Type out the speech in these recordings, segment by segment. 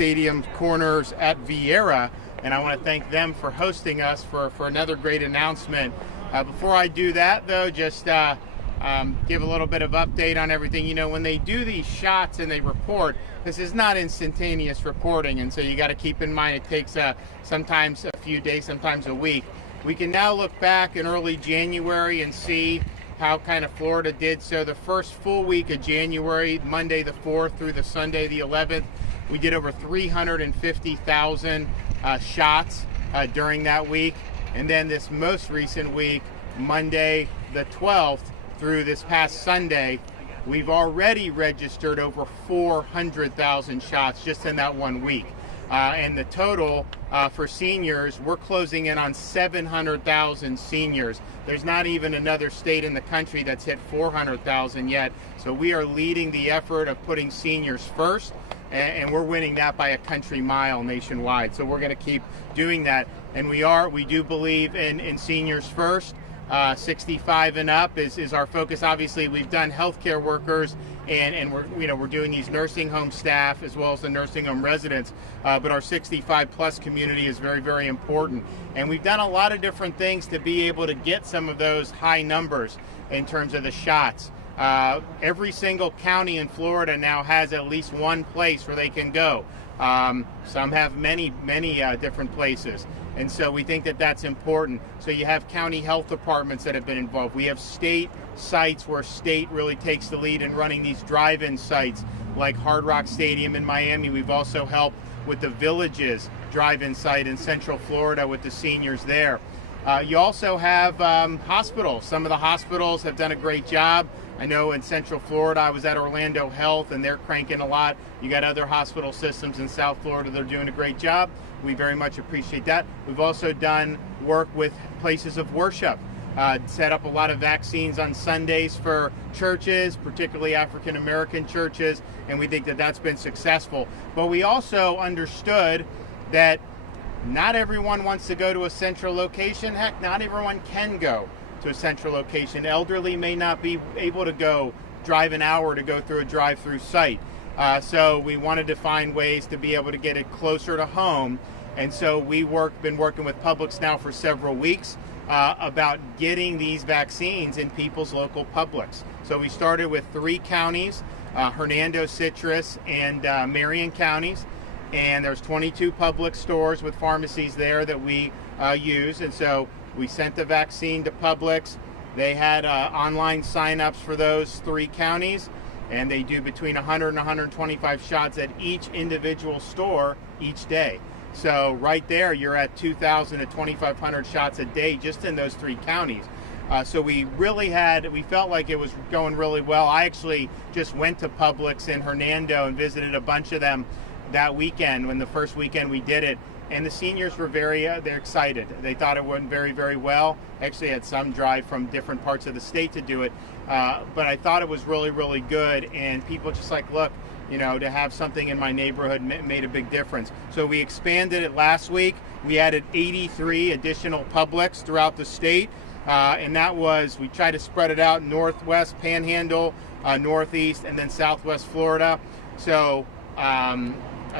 Stadium Corners at Viera, and I want to thank them for hosting us for another great announcement. Before I do that, though, just give a little bit of update on everything. You know, when they do these shots and they report, this is not instantaneous reporting, and so you got to keep in mind it takes sometimes a few days, sometimes a week. We can now look back in early January and see how kind of Florida did. So the first full week of January, Monday the 4th through the Sunday the 11th, we did over 350,000 shots during that week. And then this most recent week, Monday the 12th through this past Sunday, we've already registered over 400,000 shots just in that 1 week. And the total for seniors, we're closing in on 700,000 seniors. There's not even another state in the country that's hit 400,000 yet. So we are leading the effort of putting seniors first, and we're winning that by a country mile nationwide. So we're going to keep doing that. And we do believe in seniors first. 65 and up is our focus. Obviously, we've done healthcare workers, and we're doing these nursing home staff as well as the nursing home residents. But our 65 plus community is very, very important. And we've done a lot of different things to be able to get some of those high numbers in terms of the shots. Every single county in Florida now has at least one place where they can go. Some have many different places. And so we think that that's important. So you have county health departments that have been involved. We have state sites where state really takes the lead in running these drive-in sites like Hard Rock Stadium in Miami. We've also helped with the Villages drive-in site in Central Florida with the seniors there. You also have hospitals. Some of the hospitals have done a great job. I know in Central Florida, I was at Orlando Health, and they're cranking a lot. You got other hospital systems in South Florida that are doing a great job. We very much appreciate that. We've also done work with places of worship, set up a lot of vaccines on Sundays for churches, particularly African American churches, and we think that that's been successful. But we also understood that not everyone wants to go to a central location. Heck, not everyone can go to a central location. Elderly may not be able to drive an hour to go through a drive-through site. So we wanted to find ways to be able to get it closer to home. And so we've been working with Publix now for several weeks about getting these vaccines in people's local Publix. So we started with 3 counties, Hernando, Citrus, and Marion counties. And there's 22 Publix stores with pharmacies there that we use. And so we sent the vaccine to Publix. They had online sign-ups for those 3 counties, and they do between 100 and 125 shots at each individual store each day. So right there, you're at 2,000 to 2,500 shots a day just in those 3 counties. So we felt like it was going really well. I actually just went to Publix in Hernando and visited a bunch of them that weekend, when the first weekend we did it, and the seniors were they're excited. They thought it went very, very well. Actually had some drive from different parts of the state to do it, but I thought it was really, really good, and people just like, look, to have something in my neighborhood made a big difference. So we expanded it last week. We added 83 additional Publix throughout the state, and we tried to spread it out Northwest Panhandle, Northeast, and then Southwest Florida. So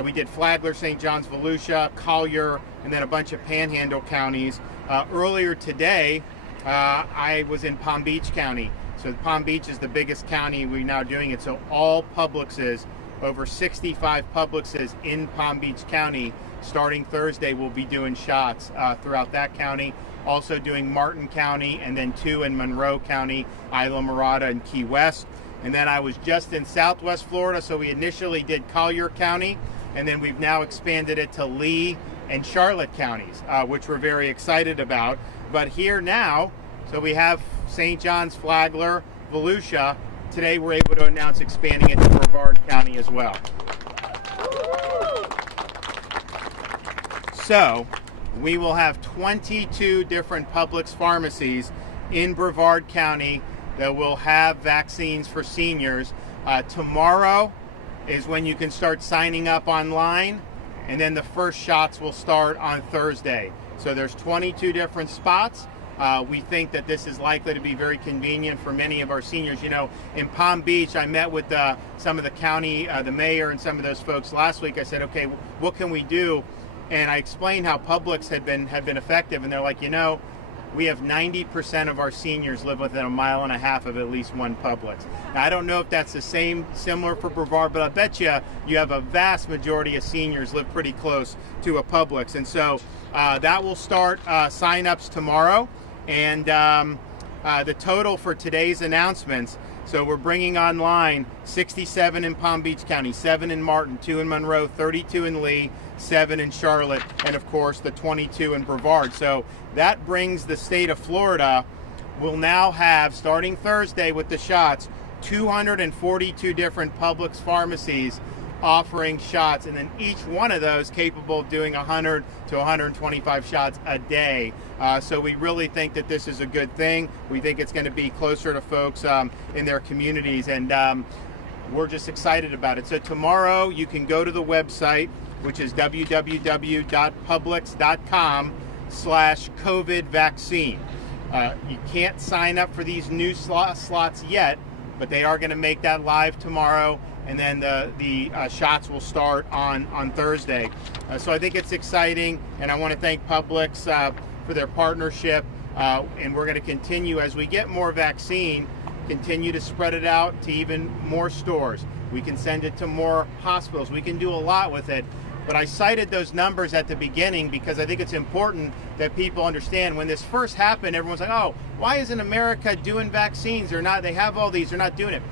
we did Flagler, St. John's, Volusia, Collier, and then a bunch of Panhandle counties. Earlier today, I was in Palm Beach County. So Palm Beach is the biggest county. We're now doing it. So all Publixes, over 65 Publixes in Palm Beach County, starting Thursday, will be doing shots throughout that county. Also doing Martin County, and then 2 in Monroe County, Isla Mirada, and Key West. And then I was just in Southwest Florida, so we initially did Collier County, and then we've now expanded it to Lee and Charlotte counties, which we're very excited about. But here now, so we have St. John's, Flagler, Volusia. Today we're able to announce expanding it to Brevard County as well. So we will have 22 different Publix pharmacies in Brevard County that will have vaccines for seniors. Tomorrow is when you can start signing up online, and then the first shots will start on Thursday. So there's 22 different spots. We think that this is likely to be very convenient for many of our seniors. You know, in Palm Beach, I met with some of the county, the mayor, and some of those folks last week. I said, okay, what can we do? And I explained how Publix had been effective, and they're like, you know, we have 90% of our seniors live within 1.5 miles of at least one Publix. Now, I don't know if that's similar for Brevard, but I bet you have a vast majority of seniors live pretty close to a Publix. And so that will start sign-ups tomorrow. And the total for today's announcements, so we're bringing online 67 in Palm Beach County, 7 in Martin, 2 in Monroe, 32 in Lee, 7 in Charlotte, and of course the 22 in Brevard. So that brings the state of Florida, will now have, starting Thursday with the shots, 242 different Publix pharmacies offering shots, and then each one of those capable of doing 100 to 125 shots a day. So we really think that this is a good thing. We think it's going to be closer to folks in their communities, and we're just excited about it. So tomorrow you can go to the website, which is www.publix.com/COVID vaccine. You can't sign up for these new slots yet, but they are going to make that live tomorrow, and then the shots will start on Thursday. So I think it's exciting, and I want to thank Publix for their partnership, and we're going to continue as we get more vaccine, continue to spread it out to even more stores. We can send it to more hospitals. We can do a lot with it. But I cited those numbers at the beginning because I think it's important that people understand when this first happened, everyone's like, oh, why isn't America doing vaccines? They have all these, they're not doing it.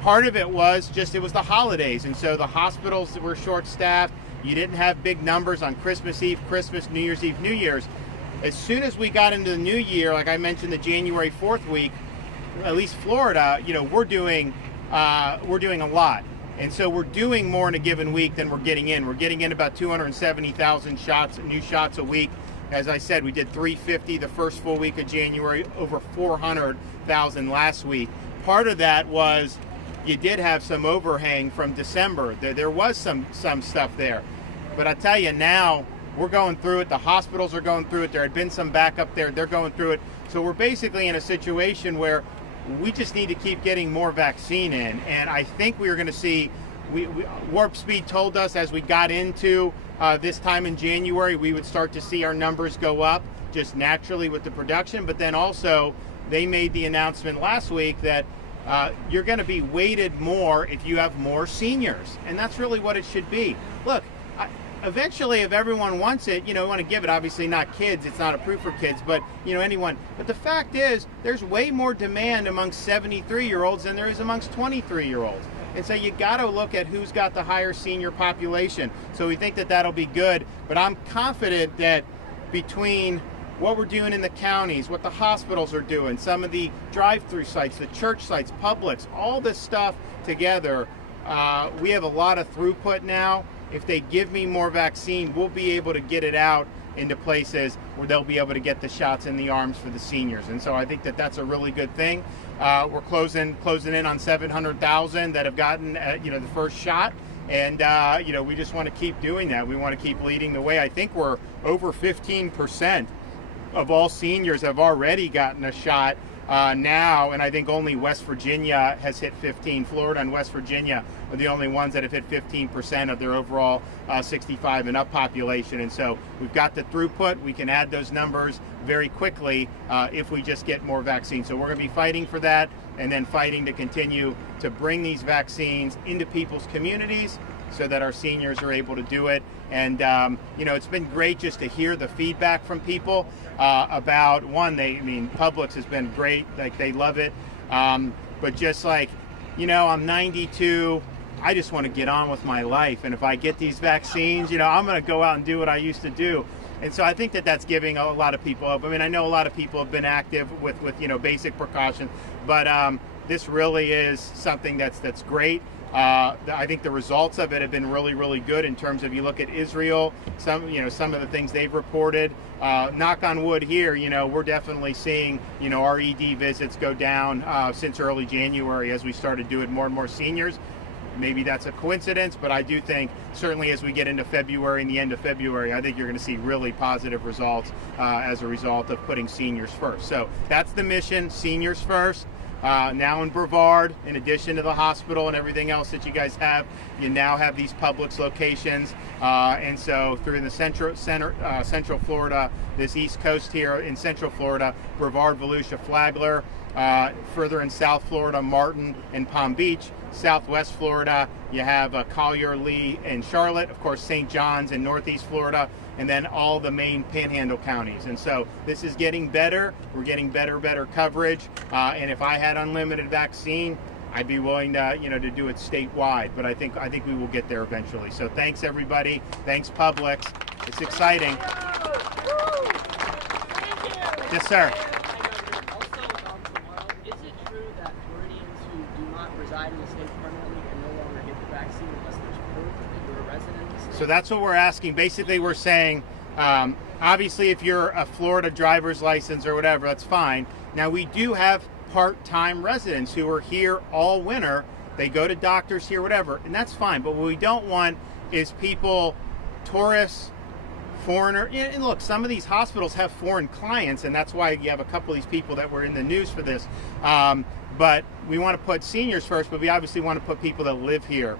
Part of it was just, it was the holidays. And so the hospitals were short-staffed. You didn't have big numbers on Christmas Eve, Christmas, New Year's Eve, New Year's. As soon as we got into the new year, like I mentioned, the January 4th week, at least Florida, you know, we're doing a lot. And so we're doing more in a given week than we're getting in. We're getting in about 270,000 shots, new shots a week. As I said, we did 350 the first full week of January, over 400,000 last week. Part of that was you did have some overhang from December. There was some stuff there. But I tell you now, we're going through it. The hospitals are going through it. There had been some backup there. They're going through it. So we're basically in a situation where we just need to keep getting more vaccine in. And I think we are going to see, Warp Speed told us as we got into this time in January, we would start to see our numbers go up just naturally with the production. But then also they made the announcement last week that you're going to be weighted more if you have more seniors. And that's really what it should be. Look, eventually, if everyone wants it, you know, want to give it, obviously not kids, it's not approved for kids, but, you know, anyone. But the fact is, there's way more demand amongst 73-year-olds than there is amongst 23-year-olds. And so you got to look at who's got the higher senior population. So we think that that'll be good. But I'm confident that between what we're doing in the counties, what the hospitals are doing, some of the drive-through sites, the church sites, Publix, all this stuff together, we have a lot of throughput now. If they give me more vaccine, we'll be able to get it out into places where they'll be able to get the shots in the arms for the seniors. And so I think that that's a really good thing. We're closing in on 700,000 that have gotten the first shot. And we just want to keep doing that. We want to keep leading the way. I think we're over 15% of all seniors have already gotten a shot now, and I think only West Virginia has hit 15. Florida and West Virginia are the only ones that have hit 15% of their overall 65 and up population. And so we've got the throughput. We can add those numbers very quickly if we just get more vaccines. So we're going to be fighting for that, and then fighting to continue to bring these vaccines into people's communities so that our seniors are able to do it. And it's been great just to hear the feedback from people about Publix has been great, like they love it, but just like, I'm 92, I just want to get on with my life, and if I get these vaccines, I'm going to go out and do what I used to do. And so I think that that's giving a lot of people hope. I mean, I know a lot of people have been active with basic precautions, but this really is something that's great. I think the results of it have been really, really good in terms of, you look at Israel, some of the things they've reported. Knock on wood here, we're definitely seeing, our ED visits go down since early January as we started doing more and more seniors. maybe that's a coincidence, but I do think certainly as we get into February and the end of February, I think you're going to see really positive results as a result of putting seniors first. So that's the mission, seniors first. Now in Brevard, in addition to the hospital and everything else that you guys have, you now have these Publix locations, and so through the Central Florida, this East Coast here in Central Florida, Brevard, Volusia, Flagler, further in South Florida, Martin and Palm Beach. Southwest Florida, you have Collier, Lee, and Charlotte. Of course, St. John's in Northeast Florida, and then all the main Panhandle counties. And so this is getting better. We're getting better coverage. And if I had unlimited vaccine, I'd be willing to, to do it statewide. But I think we will get there eventually. So thanks everybody. Thanks Publix. It's exciting. Yes, sir. So that's what we're asking. Basically, we're saying, obviously, if you're a Florida driver's license or whatever, that's fine. Now, we do have part-time residents who are here all winter. They go to doctors here, whatever, and that's fine. But what we don't want is people, tourists, foreigner. And look, some of these hospitals have foreign clients, and that's why you have a couple of these people that were in the news for this. But we want to put seniors first, but we obviously want to put people that live here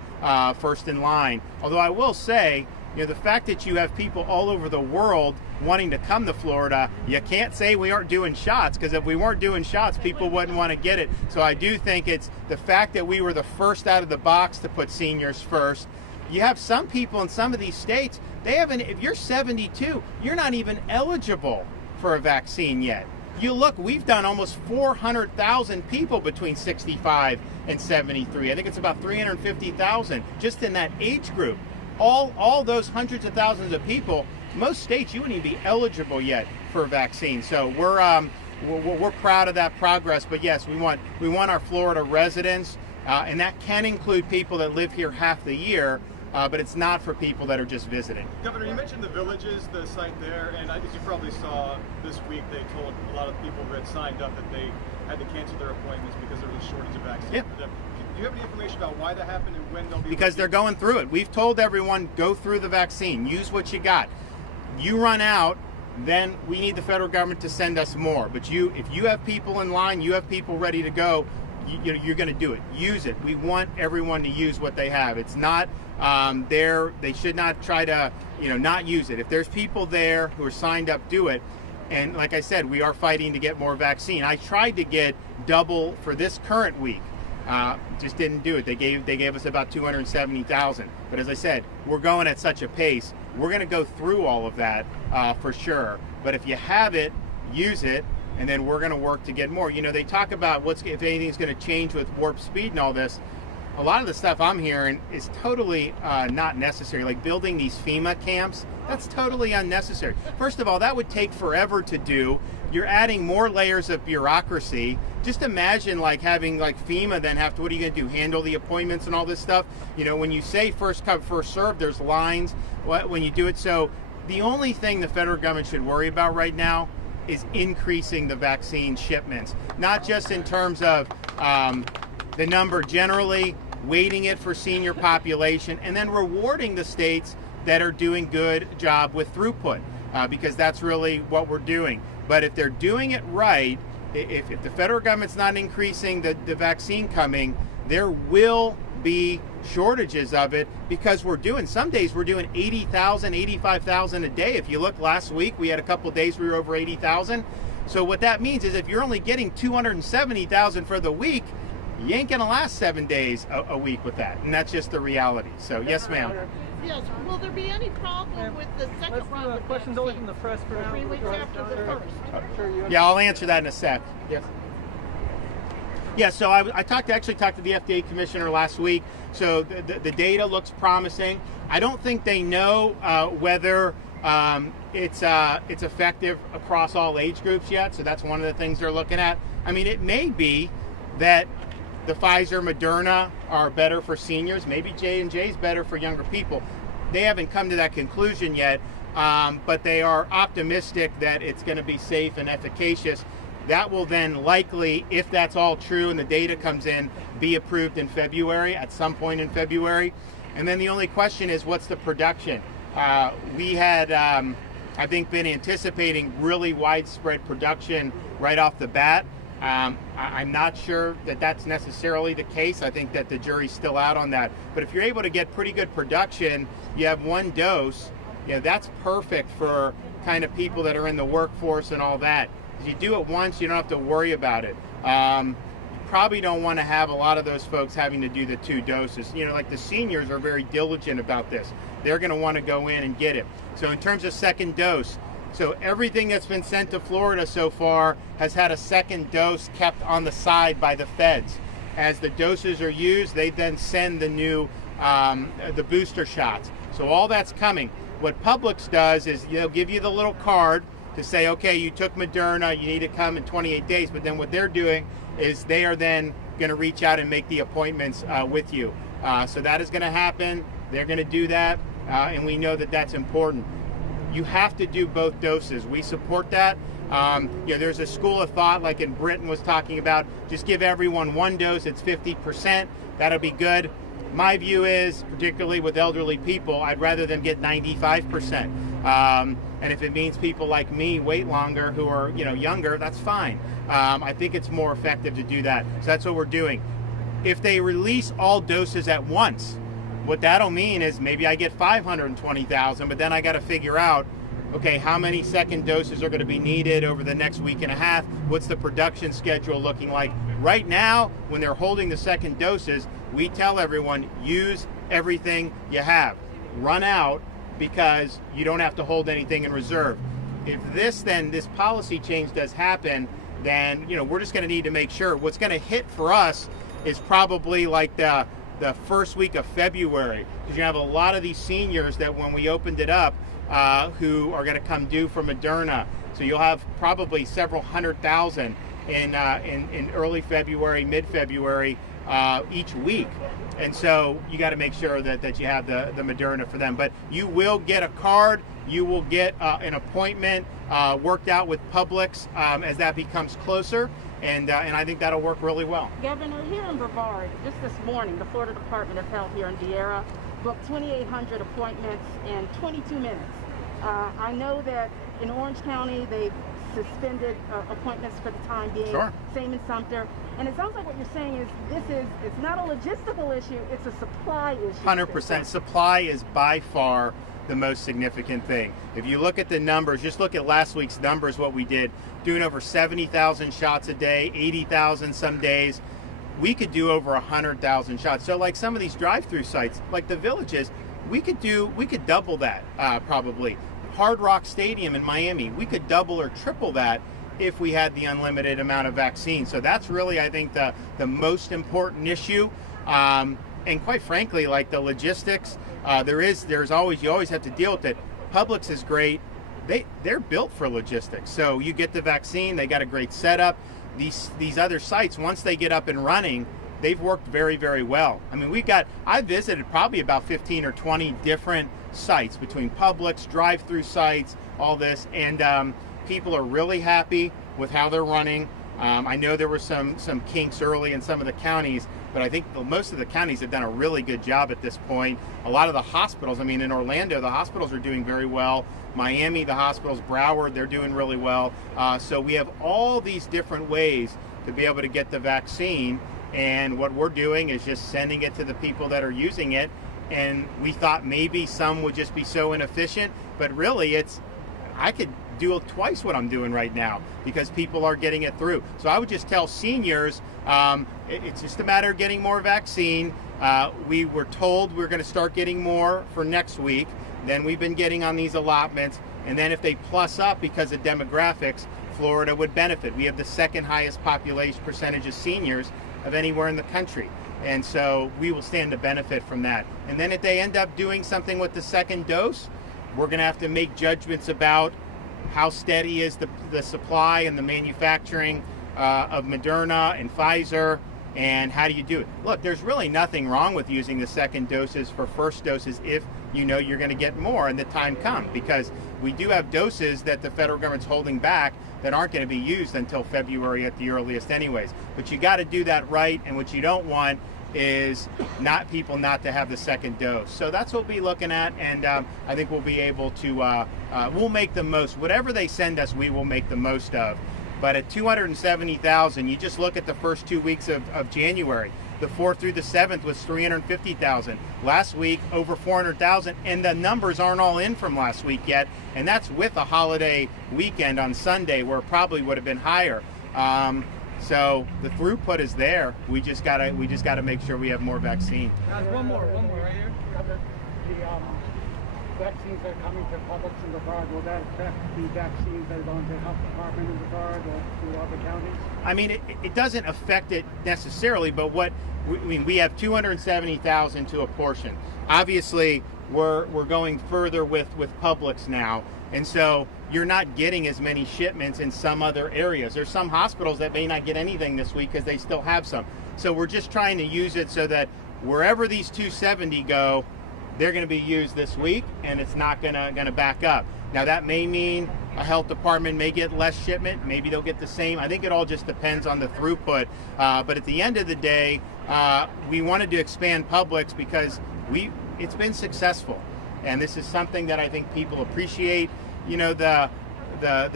first in line. Although I will say, the fact that you have people all over the world wanting to come to Florida, you can't say we aren't doing shots, because if we weren't doing shots, people wouldn't want to get it. So I do think it's the fact that we were the first out of the box to put seniors first. You have some people in some of these states, they haven't, if you're 72, you're not even eligible for a vaccine yet. You look, we've done almost 400,000 people between 65 and 73. I think it's about 350,000 just in that age group. All those hundreds of thousands of people, most states you wouldn't even be eligible yet for a vaccine. So we're proud of that progress. But yes, we want our Florida residents, and that can include people that live here half the year. But it's not for people that are just visiting. Governor, you mentioned the villages, the site there, and I think you probably saw this week they told a lot of people who had signed up that they had to cancel their appointments because there was a shortage of vaccines for them. Do you have any information about why that happened and when they'll be? Because they're going through it. We've told everyone, go through the vaccine, use what you got. You run out, then we need the federal government to send us more. But if you have people in line, you have people ready to go, you're going to do it. Use it. We want everyone to use what they have. It's not they should not try to not use it. If there's people there who are signed up, do it. And like I said, we are fighting to get more vaccine. I tried to get double for this current week. Just didn't do it. They gave us about 270,000. But as I said, we're going at such a pace. We're going to go through all of that for sure. But if you have it, use it. And then we're going to work to get more. They talk about if anything's going to change with warp speed and all this. A lot of the stuff I'm hearing is totally not necessary. Like building these FEMA camps, that's totally unnecessary. First of all, that would take forever to do. You're adding more layers of bureaucracy. Just imagine having FEMA then have to, what are you going to do, handle the appointments and all this stuff? When you say first come, first served, there's lines when you do it. So the only thing the federal government should worry about right now is increasing the vaccine shipments. Not just in terms of the number generally, weighting it for senior population, and then rewarding the states that are doing good job with throughput, because that's really what we're doing. But if they're doing it right, if the federal government's not increasing the vaccine coming, there will be shortages of it, because some days we're doing 80,000, 85,000 a day. If you look last week, we had a couple of days we were over 80,000. So what that means is if you're only getting 270,000 for the week, you ain't gonna last 7 days a week with that, and that's just the reality. So yes, ma'am. Yes. Will there be any problem with the second round of questions only from the press for 3 weeks after the first? Yeah, I'll answer that in a sec. Yes. Yeah, so I actually talked to the FDA commissioner last week. So the data looks promising. I don't think they know whether it's effective across all age groups yet. So that's one of the things they're looking at. I mean, it may be that the Pfizer, Moderna are better for seniors. Maybe J&J is better for younger people. They haven't come to that conclusion yet, but they are optimistic that it's going to be safe and efficacious. That will then likely, if that's all true and the data comes in, be approved in February, at some point in February. And then the only question is, what's the production? We had, I think, been anticipating really widespread production right off the bat. I'm not sure that that's necessarily the case. I think that the jury's still out on that. But if you're able to get pretty good production, you have one dose, that's perfect for kind of people that are in the workforce and all that. If you do it once, you don't have to worry about it. You probably don't want to have a lot of those folks having to do the 2 doses. Like the seniors are very diligent about this. They're going to want to go in and get it. So in terms of second dose, so everything that's been sent to Florida so far has had a second dose kept on the side by the feds. As the doses are used, they then send the new, the booster shots. So all that's coming. What Publix does is they'll give you the little card to say, okay, you took Moderna, you need to come in 28 days. But then what they're doing is they are then going to reach out and make the appointments with you. So that is going to happen. They're going to do that, and we know that that's important. You have to do both doses. We support that. There's a school of thought, like in Britain was talking about, just give everyone 1 dose. It's 50%. That'll be good. My view is, particularly with elderly people, I'd rather them get 95%. And if it means people like me wait longer, who are younger, that's fine. I think it's more effective to do that. So that's what we're doing. If they release all doses at once, what that'll mean is maybe I get 520,000, but then I got to figure out, okay, how many second doses are going to be needed over the next week and a half? What's the production schedule looking like? Right now, when they're holding the second doses, we tell everyone, use everything you have. Run out, because you don't have to hold anything in reserve. If this policy change does happen, then we're just going to need to make sure. What's going to hit for us is probably like the first week of February, because you have a lot of these seniors that when we opened it up, who are going to come due for Moderna. So you'll have probably several 100,000 in early February, mid-February, each week. And so you got to make sure that you have the Moderna for them. But you will get a card. You will get an appointment worked out with Publix as that becomes closer. And I think that'll work really well. Governor, here in Brevard, just this morning, the Florida Department of Health here in Viera booked 2,800 appointments in 22 minutes. I know that in Orange County, they've suspended appointments for the time being. Sure. Same in Sumter. And it sounds like what you're saying is it's not a logistical issue, it's a supply issue. 100%. Supply is by far the most significant thing. If you look at the numbers, just look at last week's numbers, what we did, doing over 70,000 shots a day, 80,000 some days. We could do over 100,000 shots. So like some of these drive-through sites, like the Villages, we could double that probably. Hard Rock Stadium in Miami, we could double or triple that if we had the unlimited amount of vaccines. So that's really, I think, the most important issue. And quite frankly, like the logistics, you always have to deal with it. Publix is great. They're built for logistics. So you get the vaccine, they got a great setup. These other sites, once they get up and running, they've worked very, very well. I mean, I visited probably about 15 or 20 different sites between Publix, drive-through sites, all this, and people are really happy with how they're running. I know there were some kinks early in some of the counties, but I think most of the counties have done a really good job at this point. A lot of the hospitals, I mean, in Orlando, the hospitals are doing very well. Miami, the hospitals, Broward, they're doing really well. So we have all these different ways to be able to get the vaccine, and what we're doing is just sending it to the people that are using it. And we thought maybe some would just be so inefficient, but really I could do twice what I'm doing right now because people are getting it through. So I would just tell seniors, it's just a matter of getting more vaccine. We were told we're going to start getting more for next week. Then we've been getting on these allotments. And then if they plus up because of demographics, Florida would benefit. We have the second highest population percentage of seniors of anywhere in the country. And so we will stand to benefit from that. And then if they end up doing something with the second dose, we're going to have to make judgments about how steady is the supply and the manufacturing of Moderna and Pfizer, and how do you do it. Look, there's really nothing wrong with using the second doses for first doses if you know you're going to get more, and the time comes, because we do have doses that the federal government's holding back that aren't going to be used until February at the earliest anyways. But you got to do that right, and what you don't want is people not to have the second dose. So that's what we'll be looking at, and I think we'll be able to, we'll make the most. Whatever they send us, we will make the most of. But at 270,000, you just look at the first 2 weeks of January. The 4th through the 7th was 350,000. Last week, over 400,000, and the numbers aren't all in from last week yet, and that's with a holiday weekend on Sunday, where it probably would have been higher. So the throughput is there. We just gotta make sure we have more vaccine. One more right here. The vaccines that are coming to Publix and Brevard, will that affect the vaccines that are going to the health department in Brevard or to other counties? I mean, it doesn't affect it necessarily, but we have 270,000 to a portion. Obviously, we're going further with Publix now, and so you're not getting as many shipments in some other areas. There's some hospitals that may not get anything this week because they still have some. So we're just trying to use it so that wherever these 270 go, they're going to be used this week, and it's not going to back up. Now that may mean a health department may get less shipment, maybe they'll get the same. I think it all just depends on the throughput. But at the end of the day, we wanted to expand Publix because it's been successful, and this is something that I think people appreciate. You know, the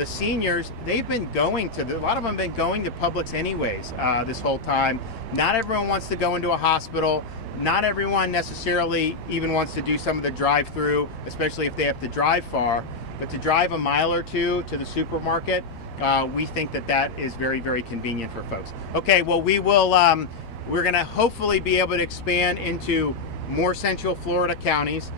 seniors, they've been going to a lot of them have been going to Publix anyways this whole time. Not everyone wants to go into a hospital. Not everyone necessarily even wants to do some of the drive-through, especially if they have to drive far. But to drive a mile or two to the supermarket, we think that is very, very convenient for folks. Okay, well, we're going to hopefully be able to expand into more Central Florida counties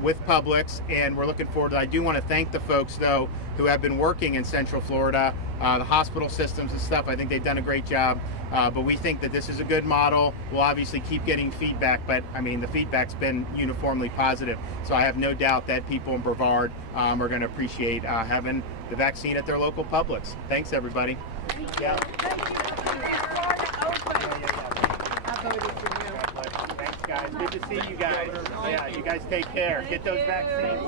with Publix, and we're looking forward to it. I do want to thank the folks, though, who have been working in Central Florida, the hospital systems and stuff. I think they've done a great job, but we think that this is a good model. We'll obviously keep getting feedback, but I mean, the feedback's been uniformly positive. So I have no doubt that people in Brevard are going to appreciate having the vaccine at their local Publix. Thanks, everybody. Yeah. Thanks, guys. Good to see you guys. Yeah, you guys take care. Get those vaccines.